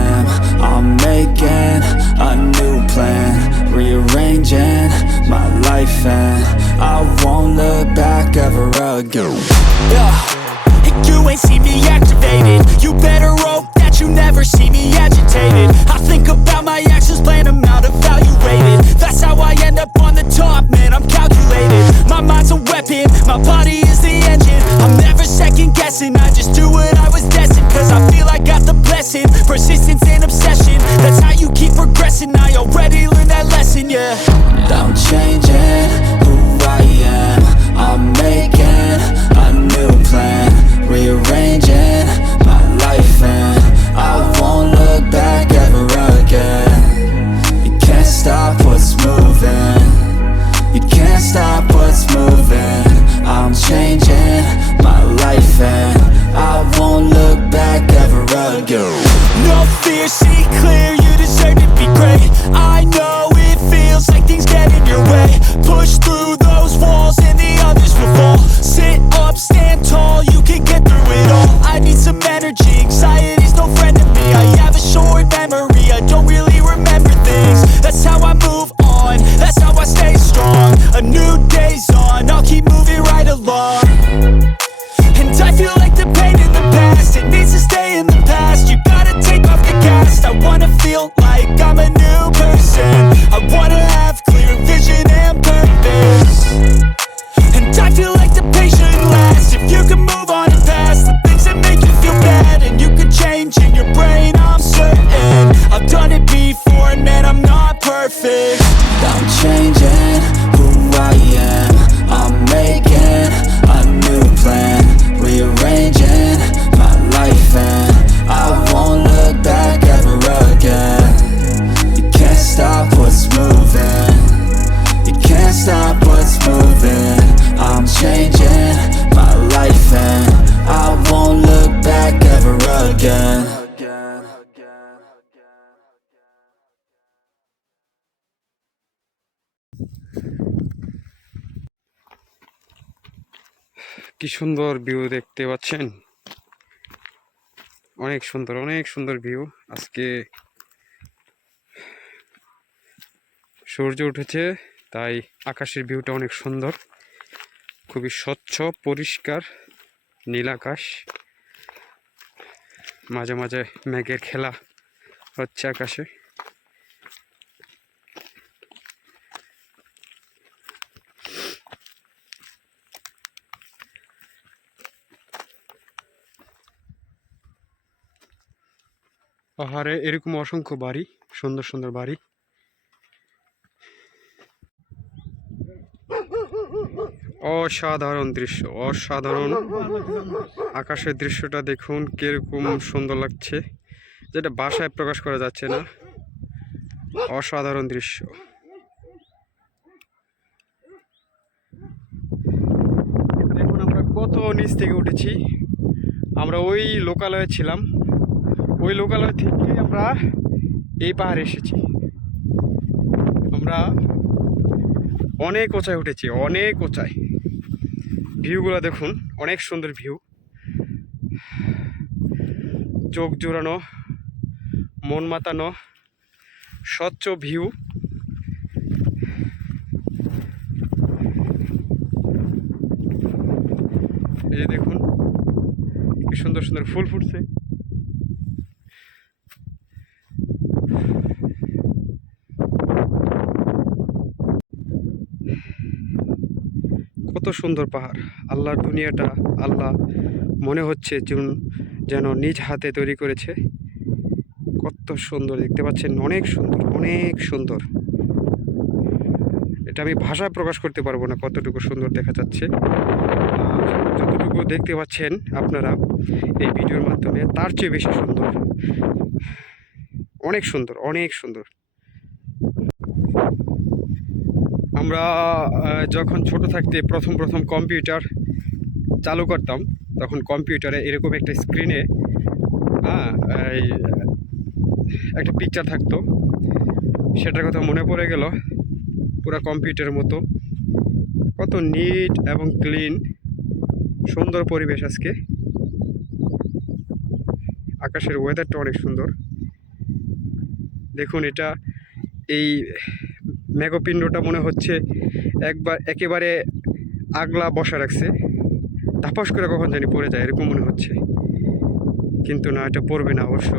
am. I'm making a new plan, rearranging my life, and I won't look back ever again. Yeah, you ain't see me activated. You better hope that you never see me agitated. I think about my actions, plan them out, evaluated. That's how I end up on the top, man, I'm calculated. My mind's a weapon, my body is the engine. I'm never second guessing, I just do what I was destined. Cause I feel I got the blessing, persistence and obsession. That's how you keep progressing, I already learned that lesson, yeah. I'm changing who I am. I'm making a new plan, rearranging my life, and I won't look back ever again. You can't stop what's moving. You can't stop what's moving. I'm changing my life, and I won't look back ever again. No fear, see clear, you deserve to be great. I know it feels like things get in your way. Push through those walls and the others will fall. Sit up, stand tall, you can get through it all. I need some energy, anxiety's no friend to me. I have a short memory, I don't really remember things. That's how I move on, that's how I stay strong. A new day's on, I'll keep moving right along. And I feel like the pain in the past, it needs to stay in the past. You gotta take off the cast. I wanna feel like I'm a new person. I wanna have clear vision and purpose. And I feel like the pain shouldn't last. If you can move on and past the things that make you feel bad, and you can change in your brain, I'm certain. I've done it before, and man, I'm not perfect. I'm changing who I am. I'm making a new plan, rearranging my life, and I won't look back ever again. You can't stop what's moving. You can't stop what's moving. I'm changing my life, and I won't look back ever again. কি সুন্দর view দেখতে পাচ্ছেন, অনেক সুন্দর view. আজকে সূর্য উঠেছে, তাই আকাশের ভিউটা অনেক সুন্দর, খুবই স্বচ্ছ পরিষ্কার নীল আকাশ। মাঝে মাঝে মেঘের খেলা হচ্ছে আকাশে। পাহাড়ে এরকম অসংখ্য বাড়ি, সুন্দর বাড়ি। অসাধারণ দৃশ্য, অসাধারণ। আকাশের দৃশ্যটা দেখুন কিরকম সুন্দর লাগছে, যেটা ভাষায় প্রকাশ করা যাচ্ছে না। অসাধারণ দৃশ্য। দেখুন আমরা কত নিচ থেকে উঠেছি। আমরা ওই লোকালয়ে ছিলাম, ওই লোকালয় থেকে আমরা এই পাহাড়ে এসেছি। আমরা অনেক উঁচায় উঠেছি, অনেক উঁচায়। ভিউগুলো দেখুন, অনেক সুন্দর ভিউ, চোখ জোড়ানো, মন মাতানো, স্বচ্ছ ভিউ। এই যে দেখুন কি সুন্দর ফুল ফুটছে। কত সুন্দর পাহাড়, আল্লাহর দুনিয়াটা আল্লাহ মনে হচ্ছে যেন নিজ হাতে তৈরি করেছে। কত সুন্দর দেখতে পাচ্ছেন, অনেক সুন্দর। এটা আমি ভাষায় প্রকাশ করতে পারবো না কতটুকু সুন্দর দেখা যাচ্ছে। যতটুকু দেখতে পাচ্ছেন আপনারা এই ভিডিওর মাধ্যমে, তার চেয়ে বেশি সুন্দর, অনেক সুন্দর। আমরা যখন ছোট থাকতে প্রথম কম্পিউটার চালু করতাম, তখন কম্পিউটারে এরকম একটা স্ক্রিনে একটা পিকচার থাকতো, সেটার কথা মনে পড়ে গেল। পুরো কম্পিউটারের মতো, কত নিট এবং ক্লিন, সুন্দর পরিবেশ। আজকে আকাশের ওয়েদারটা অনেক সুন্দর। দেখুন এটা, এই মেঘপিণ্ডটা মনে হচ্ছে একেবারে আগলা বসা রাখছে, ধাপাস করে কখন জানি পড়ে যায় এরকম মনে হচ্ছে, কিন্তু না, এটা পড়বে না অবশ্য।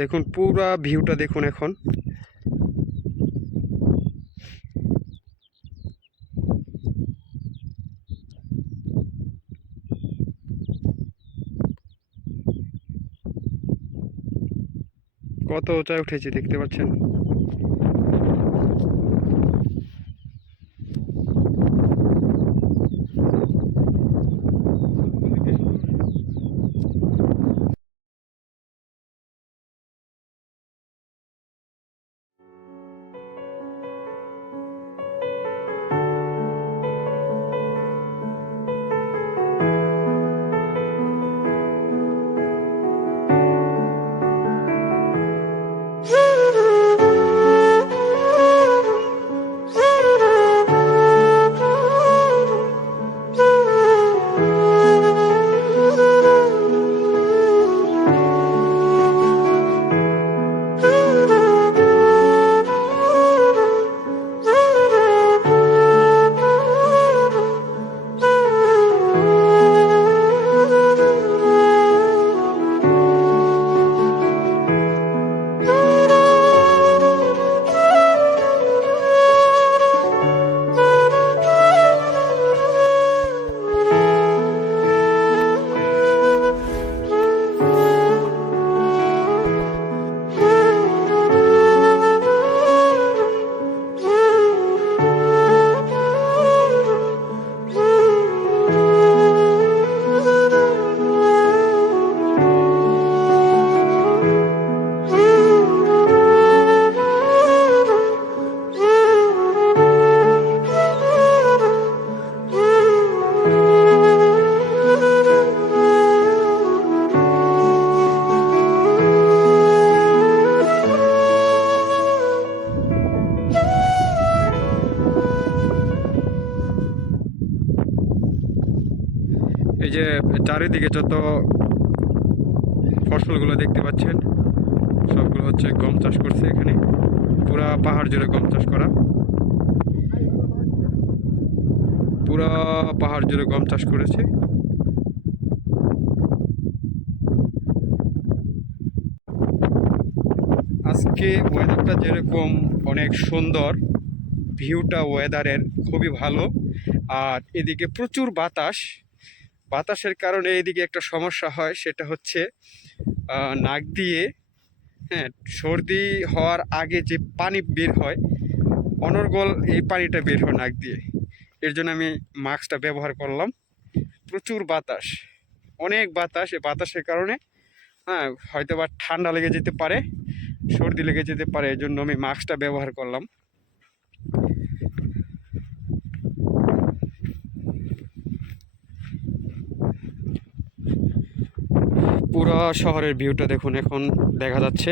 দেখুন পুরা ভিউটা দেখুন এখন। কত উঁচায় উঠেছি দেখতে পাচ্ছেন। এই যে চারিদিকে যত ফসলগুলো দেখতে পাচ্ছেন সবগুলো হচ্ছে গম চাষ করছে এখানে, পুরা পাহাড় জুড়ে গম চাষ করা, পুরা পাহাড় জুড়ে গম চাষ করেছে। আজকে ওয়েদারটা যেরকম অনেক সুন্দর, ভিউটা ওয়েদারের খুবই ভালো, আর এদিকে প্রচুর বাতাসের কারণে এদিকে একটা সমস্যা হয়, সেটা হচ্ছে নাক দিয়ে, হ্যাঁ, সর্দি হওয়ার আগে যে পানি বের হয় অনর্গল, এই পানিটা বের হয় নাক দিয়ে। এর জন্য আমি মাস্কটা ব্যবহার করলাম। প্রচুর বাতাস, অনেক বাতাস, এই বাতাসের কারণে হ্যাঁ হয়তো বা ঠান্ডা লেগে যেতে পারে, সর্দি লেগে যেতে পারে, এর জন্য আমি মাস্কটা ব্যবহার করলাম। পুরো শহরের ভিউটা দেখুন এখন দেখা যাচ্ছে।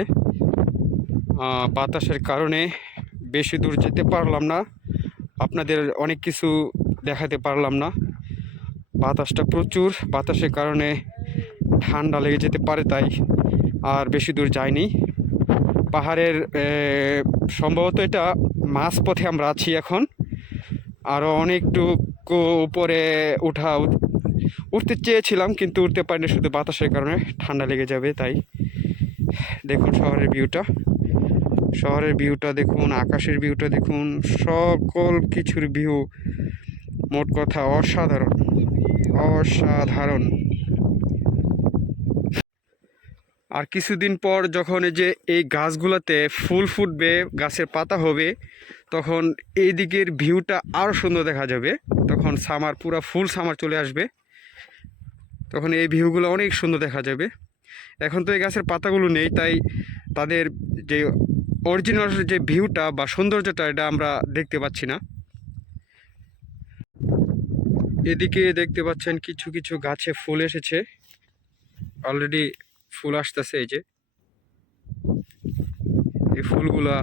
বাতাসের কারণে বেশি দূর যেতে পারলাম না, আপনাদের অনেক কিছু দেখাতে পারলাম না। বাতাসটা প্রচুর, বাতাসের কারণে ঠান্ডা লেগে যেতে পারে, তাই আর বেশি দূর যাইনি। পাহাড়ের সম্ভবত এটা মাঝপথে আমরা আছি এখন, আরও অনেকটুকু উপরে উঠতে চেয়েছিলাম কিন্তু উঠতে পারিনি, শুধু বাতাসের কারণে ঠান্ডা লেগে যাবে তাই। দেখুন শহরের ভিউটা দেখুন, আকাশের ভিউটা দেখুন, সকল কিছুর ভিউ মোট কথা অসাধারণ। আর কিছুদিন পর যখন এই গাছগুলোতে ফুল ফুটবে, গাছের পাতা হবে, তখন এই দিকের ভিউটা আরও সুন্দর দেখা যাবে। তখন পুরা ফুল সামার চলে আসবে, তখন এই ভিউগুলো অনেক সুন্দর দেখা যাবে। এখন তো এই গাছের পাতাগুলো নেই, তাই তাদের যে অরিজিনাল যে ভিউটা বা সৌন্দর্যটা, এটা আমরা দেখতে পাচ্ছি না। এদিকে দেখতে পাচ্ছেন কিছু কিছু গাছে ফুল এসেছে, অলরেডি ফুল আসতেছে। এই ফুলগুলা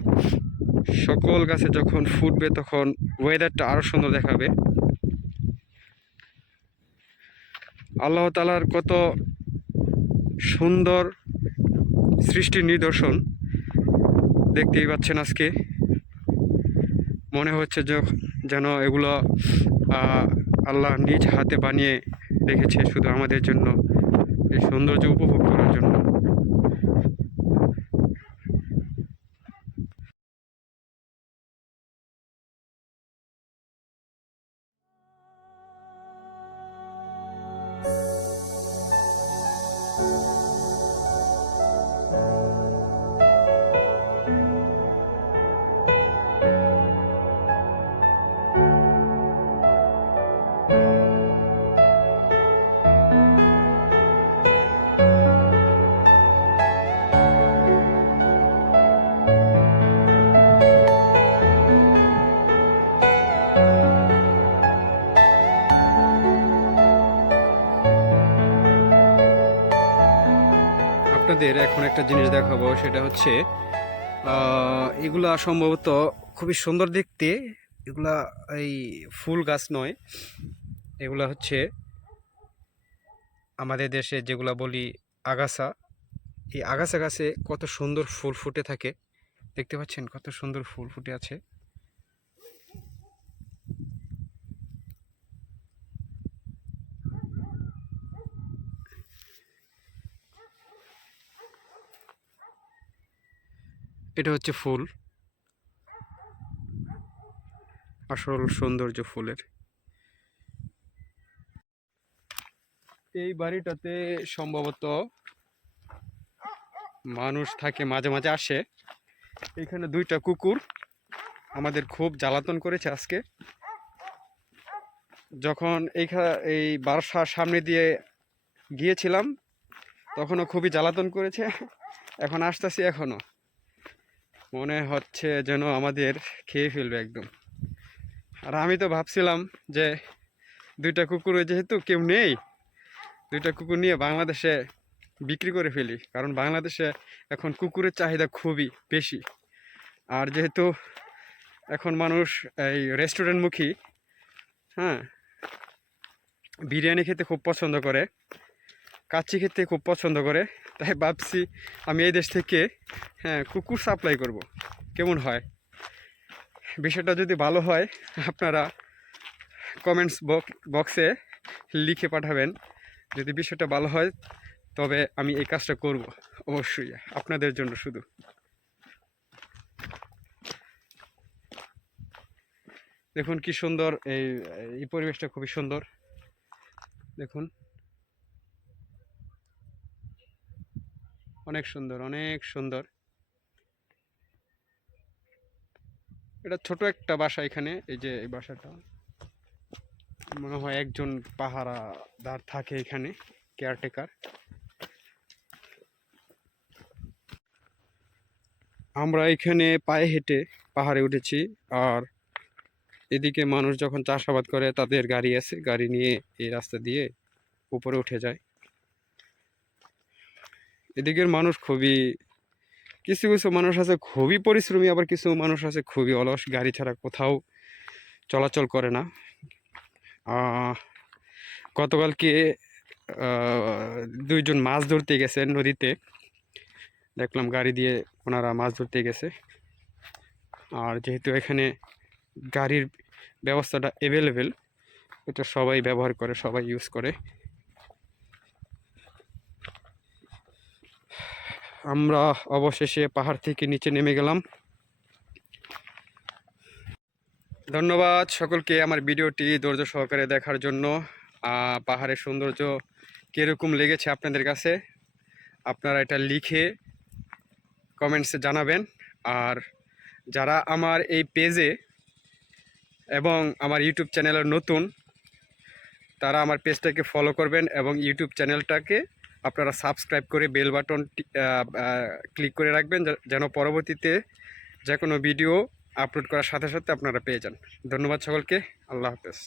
সকল গাছে যখন ফুটবে তখন ওয়েদারটা আরো সুন্দর দেখাবে। আল্লাহ তাআলার কত সুন্দর সৃষ্টির নিদর্শন দেখতেই পাচ্ছেন। আজকে মনে হচ্ছে যে যেন এগুলো আল্লাহ নিজ হাতে বানিয়ে রেখেছে শুধু আমাদের জন্য, এই সৌন্দর্য উপভোগ করার জন্য। আপনাদের এখন একটা জিনিস দেখাবো, সেটা হচ্ছে এগুলা সম্ভবত খুবই সুন্দর দেখতে। এগুলা এই ফুল গাছ নয়, এগুলা হচ্ছে আমাদের দেশে যেগুলা বলি আগাছা। এই আগাছা গাছে কত সুন্দর ফুল ফুটে থাকে, দেখতে পাচ্ছেন কত সুন্দর ফুল ফুটে আছে। এটা হচ্ছে ফুল, আসল সৌন্দর্য ফুলের। এই বাড়িটাতে সম্ভবত মানুষ থাকে, মাঝে মাঝে আসে। এখানে দুইটা কুকুর আমাদের খুব জ্বালাতন করেছে আজকে। যখন এই বাসার সামনে দিয়ে গিয়েছিলাম তখনও খুবই জ্বালাতন করেছে, এখন আসতেছি এখনো মনে হচ্ছে যেন আমাদের খেয়ে ফেলবে একদম। আর আমি তো ভাবছিলাম যে দুইটা কুকুর যেহেতু কেউ নেই, দুইটা কুকুর নিয়ে বাংলাদেশে বিক্রি করে ফেলি, কারণ বাংলাদেশে এখন কুকুরের চাহিদা খুবই বেশি। আর যেহেতু এখন মানুষ এই রেস্টুরেন্টমুখী, হ্যাঁ, বিরিয়ানি খেতে খুব পছন্দ করে, কাচ্চি খেতে খুব পছন্দ করে, তাই ভাবছি আমি এই দেশ থেকে কুকুর সাপ্লাই করব, কেমন হয়? বিষয়টা যদি ভালো হয় আপনারা কমেন্টস বক্সে লিখে পাঠাবেন। যদি বিষয়টা ভালো হয় তবে আমি এই কাজটা করব অবশ্যই, আপনাদের জন্য শুধু। দেখুন কি সুন্দর, এই পরিবেশটা খুবই সুন্দর। দেখুন অনেক সুন্দর, অনেক সুন্দর। এটা ছোট একটা বাসা এখানে, এই যে এই বাসাটা মনে হয় একজন পাহারাদার থাকে এখানে, কেয়ারটেকার। আমরা এখানে পায়ে হেঁটে পাহাড়ে উঠেছি, আর এদিকে মানুষ যখন চাষাবাদ করে তাদের গাড়ি আছে, গাড়ি নিয়ে এই রাস্তা দিয়ে উপরে উঠে যায়। এদিকের মানুষ খুবই, কিছু কিছু মানুষ আছে খুবই পরিশ্রমী, আবার কিছু মানুষ আছে খুবই অলস, গাড়ি ছাড়া কোথাও চলাচল করে না। গতকালকে দুইজন মাছ ধরতে গেছেন নদীতে, দেখলাম গাড়ি দিয়ে ওনারা মাছ ধরতে গেছে। আর যেহেতু এখানে গাড়ির ব্যবস্থাটা অ্যাভেলেবেল, এটা সবাই ব্যবহার করে, সবাই ইউজ করে। আমরা অবশেষে পাহাড় থেকে নিচে নেমে গেলাম। ধন্যবাদ সকলকে আমার ভিডিওটি ধৈর্য সহকারে দেখার জন্য। পাহাড়ের সৌন্দর্য কীরকম লেগেছে আপনাদের কাছে আপনারা এটা লিখে কমেন্টসে জানাবেন। আর যারা আমার এই পেজে এবং আমার ইউটিউব চ্যানেলের নতুন, তারা আমার পেজটাকে ফলো করবেন এবং ইউটিউব চ্যানেলটাকে আপনারা সাবস্ক্রাইব করে বেল বাটন ক্লিক করে রাখবেন, যেন পরবর্তীতে যে কোনো ভিডিও আপলোড করার সাথে সাথে আপনারা পেয়ে যান। ধন্যবাদ সকলকে, আল্লাহ হাফেজ।